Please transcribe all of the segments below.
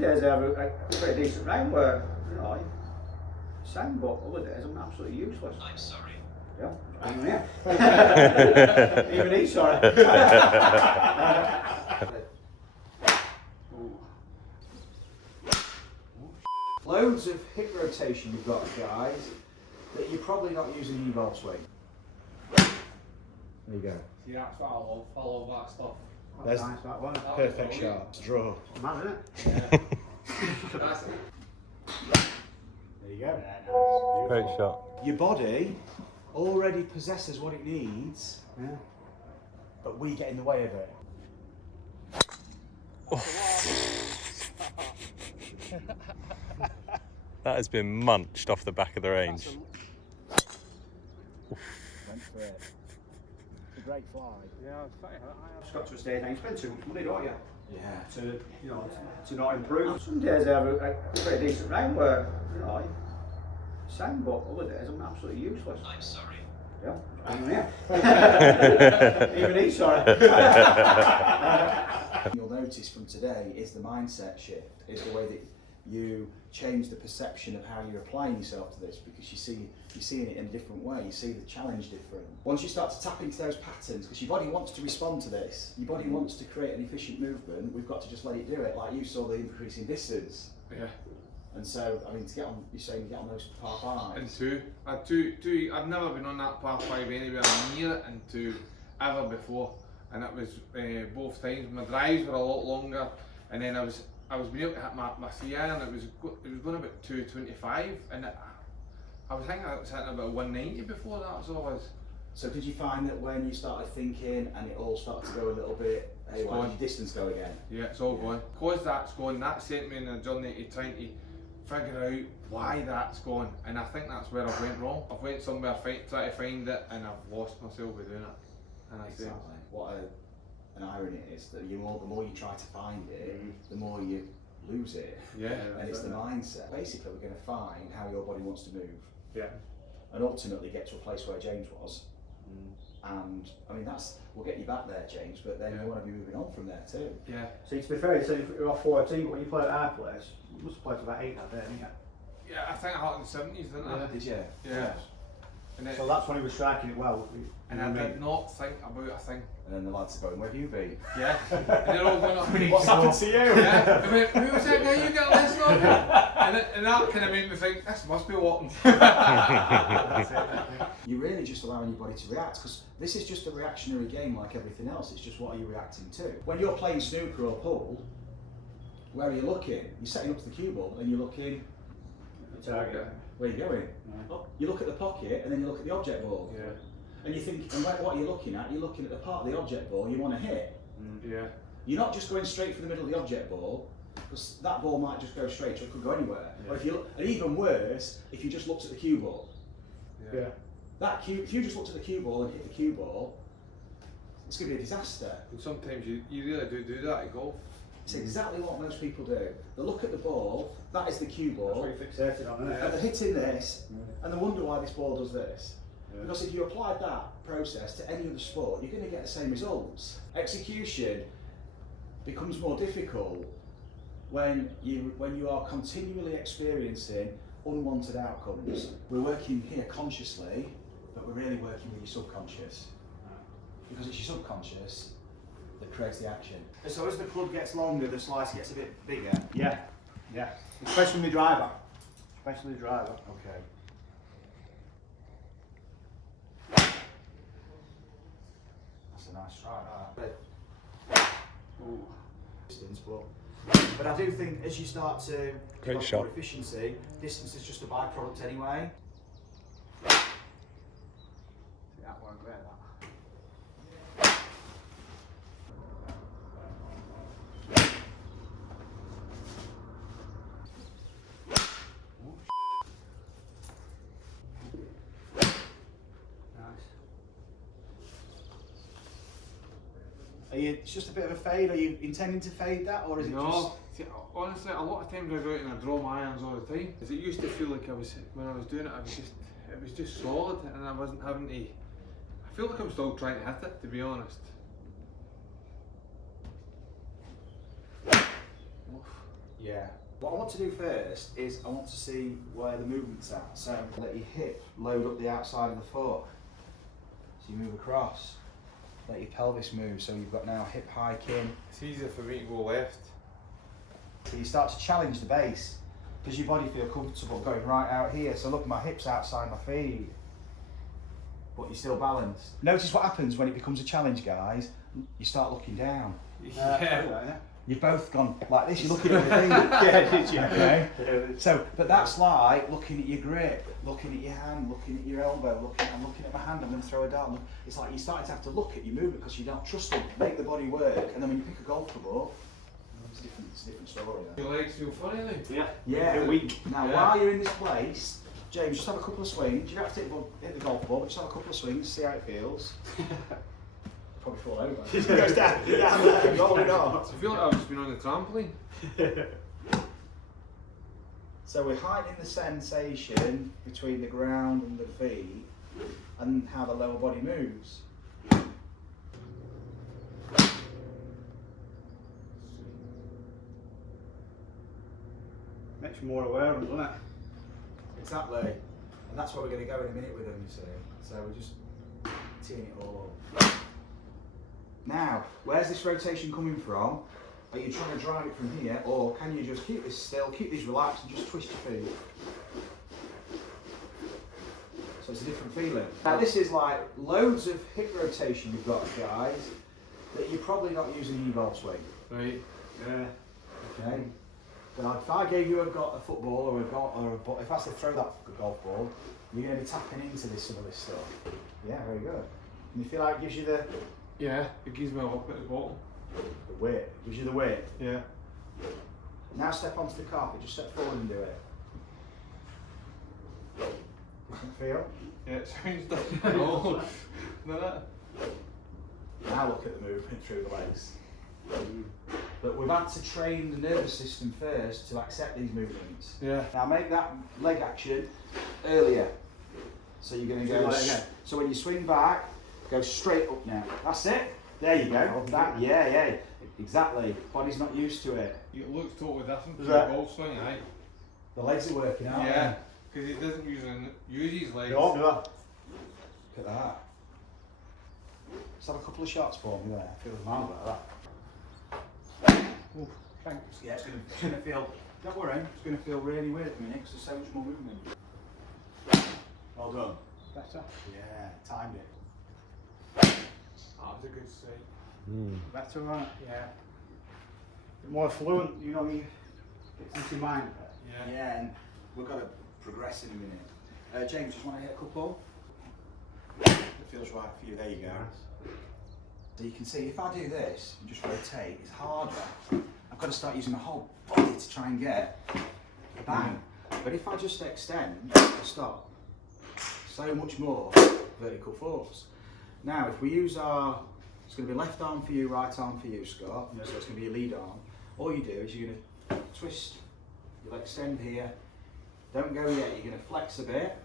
days I have a pretty decent round where, you know, I sang, but other days I'm absolutely useless. I'm sorry. Yeah, even here. Even he's sorry. Loads of hip rotation you've got, guys, that you're probably not using in your golf swing. There you go. See, that's what I love. I love that stuff. There's nice, that one. That Perfect was shot. Draw. Mad, isn't it? Yeah. That's it. There you go. Great shot. Your body already possesses what it needs, but we get in the way of it. That has been munched off the back of the range. Went for it. It's a great fly. Yeah, I've Just got to a stage now, you spend too much money, don't you? Yeah. To, you know, to not improve. Some days I have a pretty decent round where, you know, I sang, but other days I'm absolutely useless. I'm sorry. Yeah, even here. Even he's sorry. You'll notice from today is the mindset shift, is the way that you change the perception of how you're applying yourself to this, because you're seeing it in a different way, you see the challenge different. Once you start to tap into those patterns, because your body wants to respond to this, your body wants to create an efficient movement, we've got to just let it do it, like you saw the increase in distance. Yeah. And so, I mean, to get on, you're saying get on those par fives. And I've never been on that par 5 anywhere near it in 2 ever before, and it was both times. My drives were a lot longer, and then I was being able to hit my 3 iron, it was going about 225, and I was thinking I was hitting about 190 before that, so I was. So did you find that when you started thinking and it all started to go a little bit, hey, why did your distance go again? Yeah, it's all going. Because that's going, that sent me on a journey to trying to figure out why that's gone, and I think that's where I went wrong. I went somewhere trying to find it, and I've lost myself by doing it. And Exactly. What an irony it is that the more you try to find it, the more you lose it. Yeah. And it's the mindset. Basically, we're going to find how your body wants to move. Yeah. And ultimately get to a place where James was. And I mean, we'll get you back there, James, but then you want to be moving on from there too. Yeah. See, to be fair, you said you're off 14, but when you played at our place, you must have played about 8 that day, didn't you? Yeah, I think I had it in the 70s, didn't I? Did you? Yeah. And, So that's when he was striking it well. and I did not think about a thing. And then the lads are going, where have you been? Yeah. And they're all going up. What's happened to you? Yeah. I went, who was that guy you got last night? And that kind of made me think, this must be Watton. You're really just allowing your body to react, because this is just a reactionary game like everything else. It's just what are you reacting to. When you're playing snooker or pool, where are you looking? You're setting up to the cue ball and you're looking. Target. Where are you going? Oh, you look at the pocket and then you look at the object ball. Yeah. And you think, and what are you looking at? You're looking at the part of the object ball you want to hit. Yeah. You're not just going straight for the middle of the object ball, because that ball might just go straight, or it could go anywhere. Yeah. Or if you look, and even worse, if you just looked at the cue ball. Yeah. That cue, if you just looked at the cue ball and hit the cue ball, it's going to be a disaster. And sometimes you really do that at golf. It's exactly what most people do. They look at the ball, that is the cue That's what ball, you're fixated on, isn't and it? they're hitting this, and they wonder why this ball does this. Because if you applied that process to any other sport, you're going to get the same results. Execution becomes more difficult when you are continually experiencing unwanted outcomes. We're working here consciously, but we're really working with your subconscious. Because it's your subconscious that creates the action. So as the club gets longer, the slice gets a bit bigger. Yeah, yeah. Especially the driver. Especially the driver. Okay. That's a nice strike, that. Distance, but I do think as you start to develop shot. more efficiency, distance is just a byproduct anyway. See, that one there, that. It's just a bit of a fade. Are you intending to fade that, or is it just? No, see, honestly, a lot of times I go out and I draw my irons all the time. Because it used to feel like when I was doing it, it was just solid, and I wasn't having to. I feel like I'm still trying to hit it, to be honest. Yeah. What I want to do first is I want to see where the movement's at. So let your hip load up the outside of the foot. So you move across. Let your pelvis move. So you've got now hip hiking. It's easier for me to go left. So you start to challenge the base. Does your body feel comfortable going right out here? So look, my hips outside my feet. But you're still balanced. Notice what happens when it becomes a challenge, guys. You start looking down. Yeah. You've both gone like this, you're looking at your feet. Yeah, did you? Okay. So, but that's like looking at your grip, looking at your hand, looking at your elbow, I'm looking at my hand, I'm going to throw a dart. It's like you're starting to have to look at your movement because you don't trust it, make the body work, and then when you pick a golf club up, it's a different story. Your legs feel funny now? Yeah. Yeah. They're weak. Now, Yeah. while you're in this place, James, just have a couple of swings. You don't have to hit the golf ball, but just have a couple of swings, see how it feels. Probably fall over. It goes down there, rolling off. I feel like I've just been on the trampoline. So we're heightening the sensation between the ground and the feet and how the lower body moves. Makes you more aware of it, doesn't it? Exactly. And that's where we're going to go in a minute with them, you see. So we're just teeing it all up. Now, where's this rotation coming from? Are you trying to drive it from here, or can you just keep this still, keep these relaxed and just twist your feet? So it's a different feeling. Now this is like loads of hip rotation you've got, guys, that you're probably not using in your golf swing. Right. Yeah. Okay? But if I gave you a football or a ball, if I said throw that golf ball, you're going to be tapping into some of this stuff. Yeah, very good. And you feel like it gives you the Yeah, it gives me a hook at the bottom. weight, it gives you the weight. Yeah. Now step onto the carpet, just step forward and do it. Different feel? Yeah, it sounds different. No. No. Now look at the movement through the legs. But we've had to train the nervous system first to accept these movements. Yeah. Now make that leg action earlier. So you're going to go again. So when you swing back, go straight up now. That's it. There you go. That, yeah. Exactly. Body's not used to it. It looks totally different to Is the that- golf swing, aye? The legs are working out. Yeah, because he doesn't use his legs. You all do that. Look at that. Let's have a couple of shots for me there. I feel a man about that. Oh, thanks. Yeah, it's going to feel, don't worry, it's going to feel really weird at the minute because there's so much more movement. Well done. Better. Yeah, timed it. That was a good sight. Better, right? Yeah. More fluent, you know, you get into your mind. Yeah. Yeah, and we've got to progress in a minute. James, just want to hit a couple? It feels right for you, there you go. So you can see, if I do this and just rotate, it's harder. I've got to start using my whole body to try and get a bang. But if I just extend and stop, so much more vertical force. Now, if we use our, it's going to be left arm for you, right arm for you, Scott. Yeah. So it's going to be your lead arm. All you do is you're going to twist, you'll extend here. Don't go yet, you're going to flex a bit.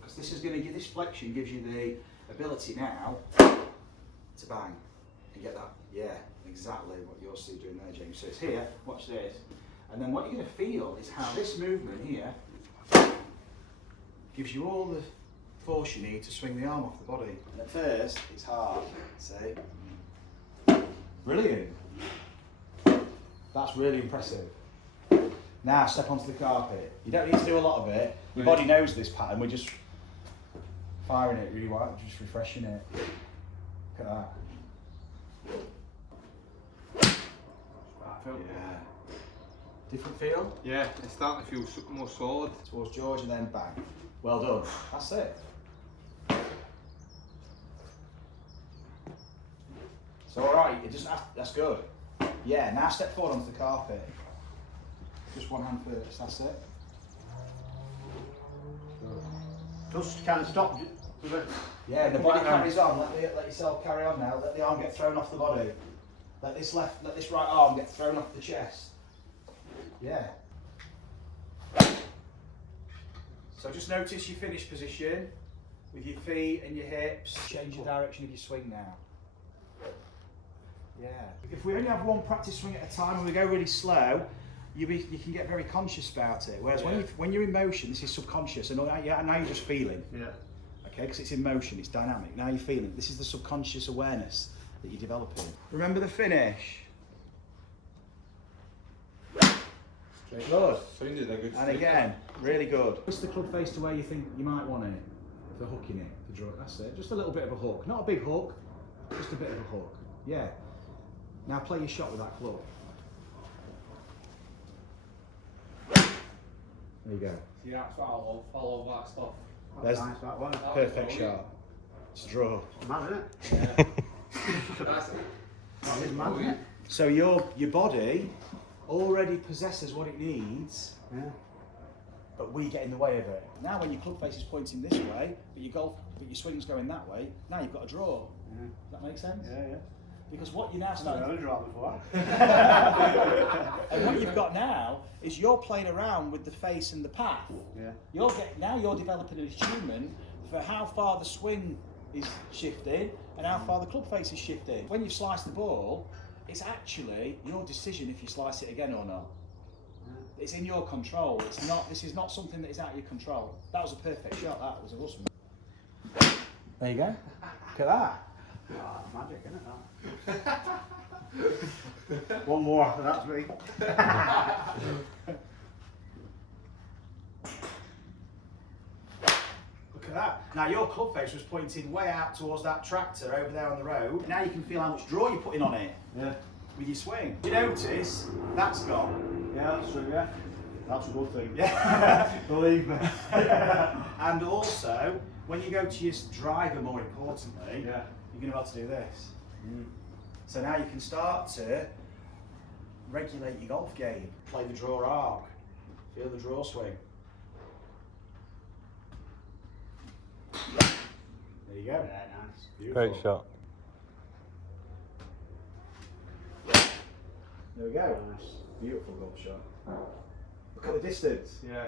Because this is going to give, this flexion gives you the ability now to bang and get that. Yeah, exactly what you're still doing there, James. So it's here, watch this. And then what you're going to feel is how this movement here gives you all the force you need to swing the arm off the body. And at first, it's hard, see? Brilliant. That's really impressive. Now step onto the carpet. You don't need to do a lot of it. Your body knows this pattern. We're just firing it really well, just refreshing it. Look at that. Yeah. Different feel? Yeah, it's starting to feel more solid. Towards George and then bang. Well done. That's it. It's alright, it doesn't have, that's good. Yeah, now step forward onto the carpet. Just one hand first, that's it. Just kind of stop. Does it? Yeah, the Come body back round. carries on, let yourself carry on now, let the arm get thrown off the body. Let this right arm get thrown off the chest. Yeah. So just notice your finish position with your feet and your hips. Change the direction of your swing now. Yeah. If we only have one practice swing at a time and we go really slow, you can get very conscious about it. Whereas Yeah. when you're in motion, this is subconscious, and now you're just feeling. Yeah. Okay, because it's in motion, it's dynamic. Now you're feeling. This is the subconscious awareness that you're developing. Remember the finish. Good. Sounded a good And strike. again, really good. Twist the club face to where you think you might want it for hooking it. For draw. That's it. Just a little bit of a hook. Not a big hook, just a bit of a hook. Yeah. Now play your shot with that club. There you go. Yeah, that's what I love that stuff. There's Nice, that one. perfect shot. It's a draw. Mad, isn't it? That's it. That is mad, isn't it? So your body already possesses what it needs, Yeah. but we get in the way of it. Now when your club face is pointing this way, but your swing's going that way, now you've got a draw. Yeah. Does that make sense? Yeah. Because what you now I've never start heard of that before. and what you've got now is you're playing around with the face and the path. Yeah. Now you're developing an attunement for how far the swing is shifting and how far the club face is shifting. When you've sliced the ball, it's actually your decision if you slice it again or not. It's in your control. It's not. This is not something that is out of your control. That was a perfect shot. That was awesome. There you go. Look at that. Oh, that's magic, isn't it? That? One more, that's me. Look at that. Now your club face was pointing way out towards that tractor over there on the road. Now you can feel how much draw you're putting on it Yeah. with your swing. You notice that's gone. Yeah, that's true, yeah. That's a good thing. Yeah. Believe me. And also, when you go to your driver, more importantly, Yeah. you're going to be able to do this. So now you can start to regulate your golf game. Play the draw arc. Feel the draw swing. There you go. Yeah, nice. Beautiful. Great shot. There we go. Nice. Beautiful golf shot. Look at the distance. Yeah,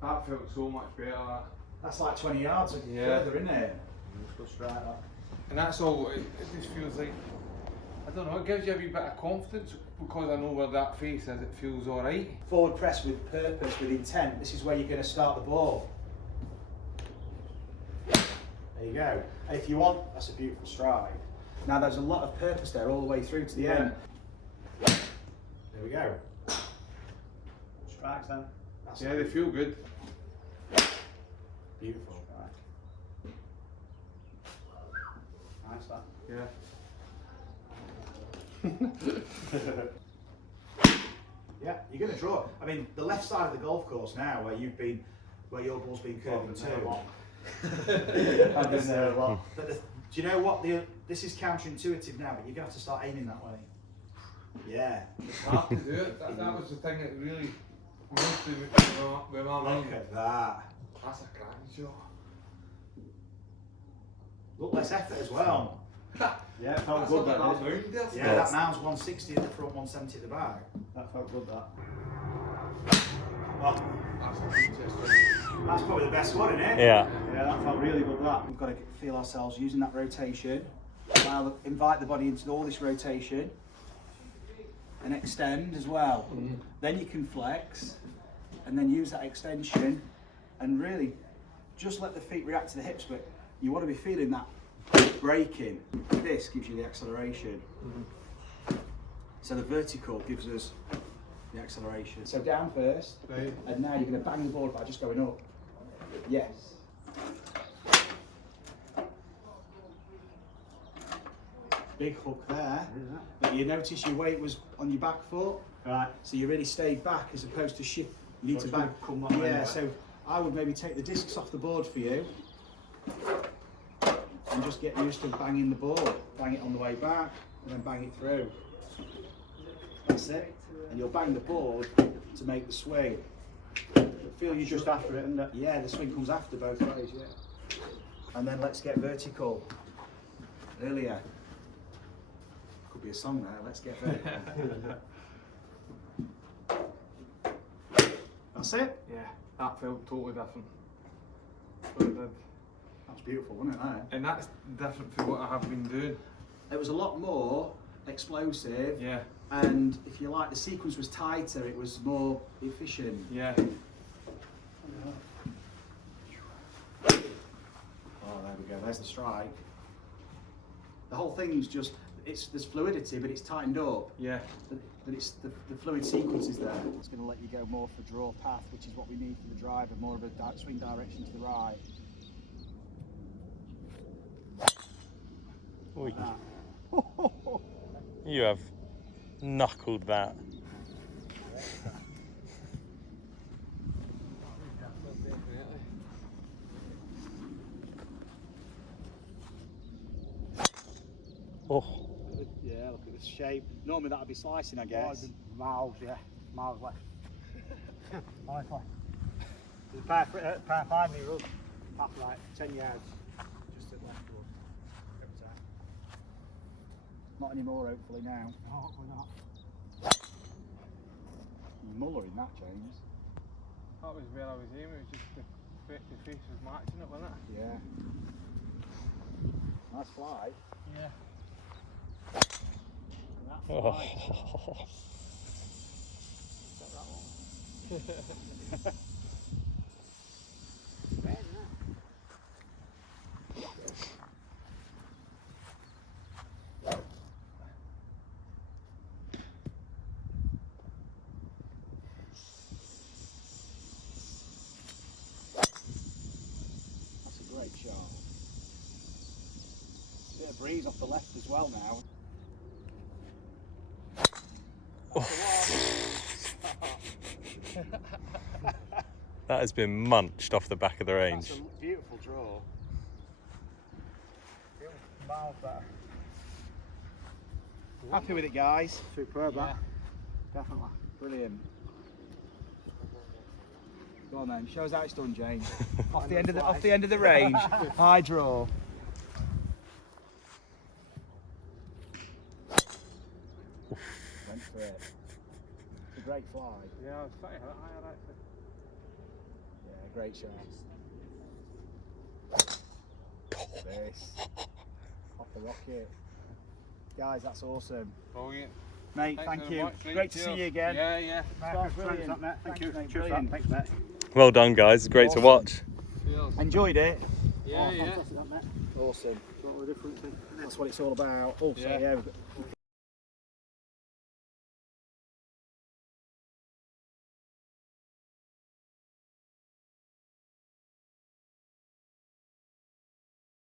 that felt so much better. That. That's like 20 yards Yeah. further, isn't it? That's good strike, that. And that's all, it just feels like, I don't know, it gives you a wee bit of confidence because I know where that face is, it feels alright. Forward press with purpose, with intent. This is where you're going to start the ball. There you go. And if you want, that's a beautiful strike. Now there's a lot of purpose there all the way through to the end. There we go. Strikes then. That's Yeah, they feel good. beautiful. Nice, that. Yeah. Yeah, you're going to draw. I mean, the left side of the golf course now, where your ball's been curving to. I've been there a lot. But do you know what? This is counterintuitive now, but you're going to have to start aiming that way. Yeah. It's hard to do it. That was the thing that really mostly with my mind. Look at that. That's a cracking shot. Look, less effort as well. Yeah, it felt That's good, not that that did. mound, Yeah, that mound's 160 at the front, 170 at the back. That felt good, that. Well, That's a good test. that's probably the best one, isn't it? Yeah. Yeah, that felt really good, that. We've got to feel ourselves using that rotation. Invite the body into all this rotation. And extend as well. Then you can flex and then use that extension and really just let the feet react to the hips, but you want to be feeling that braking. This gives you the acceleration. So the vertical gives us the acceleration. So down first, Right. and now you're going to bang the board by just going up. Yes. Big hook there. But you notice your weight was on your back foot, Right. so you really stayed back as opposed to shift. You need So to it's bang. gonna come that way, Yeah, right? so I would maybe take the discs off the board for you and just get used to banging the board. Bang it on the way back and then bang it through. That's it. And you'll bang the board to make the swing. But feel you Just after it, isn't it? Yeah, the swing comes after both ways, yeah. And then let's get vertical. Earlier. Could be a song there, let's get vertical. That's it? Yeah, that felt totally different. But it did. That's beautiful, wasn't it? That? And that's different from what I have been doing. It was a lot more explosive, Yeah. and if you like, the sequence was tighter, it was more efficient. Yeah. Oh, there we go, there's the strike. The whole thing's just, there's fluidity, but it's tightened up. Yeah. But it's the fluid sequence is there. It's going to let you go more for draw path, which is what we need for the driver, more of a swing direction to the right. Oi. That. You have knuckled that. Oh. Yeah, look at this shape. Normally that'd be slicing, I guess. Miles, yeah. Miles left. Honestly. There's a par 5 me road. Half like 10 yards. Just at left road. Not anymore, hopefully, now. No, hopefully not. You're mullering that, James. That was where I was aiming, it was just the face was matching it, wasn't it? Yeah. Nice fly. Yeah. That Oh. fly. Got that one. That's a great shot. Bit of breeze off the left as well now. That has been munched off the back of the range. That's a beautiful draw. Miles better. Happy with it, guys? Superb, Yeah. that. Definitely. Brilliant. Go on then, show us how it's done, James. off the end of the range, high draw. Went for it. It's a great fly. Yeah, I was trying to hit it higher actually. Yeah, great shot. This. Off the rocket. Guys, that's awesome. Brilliant. Mate, Thanks thank very you. much, mate. Great to Cheers. see you again. Yeah, yeah. Mate, Brilliant. thanks, mate. Thank you. Thanks, mate. Cheers, Brilliant. thanks, mate. Well done, guys. Great to watch. Cheers. Enjoyed it. Yeah, yeah. Fantastic, that, mate. Awesome. Totally different thing. That's what it's all about. Oh, sorry, Yeah. yeah, we've got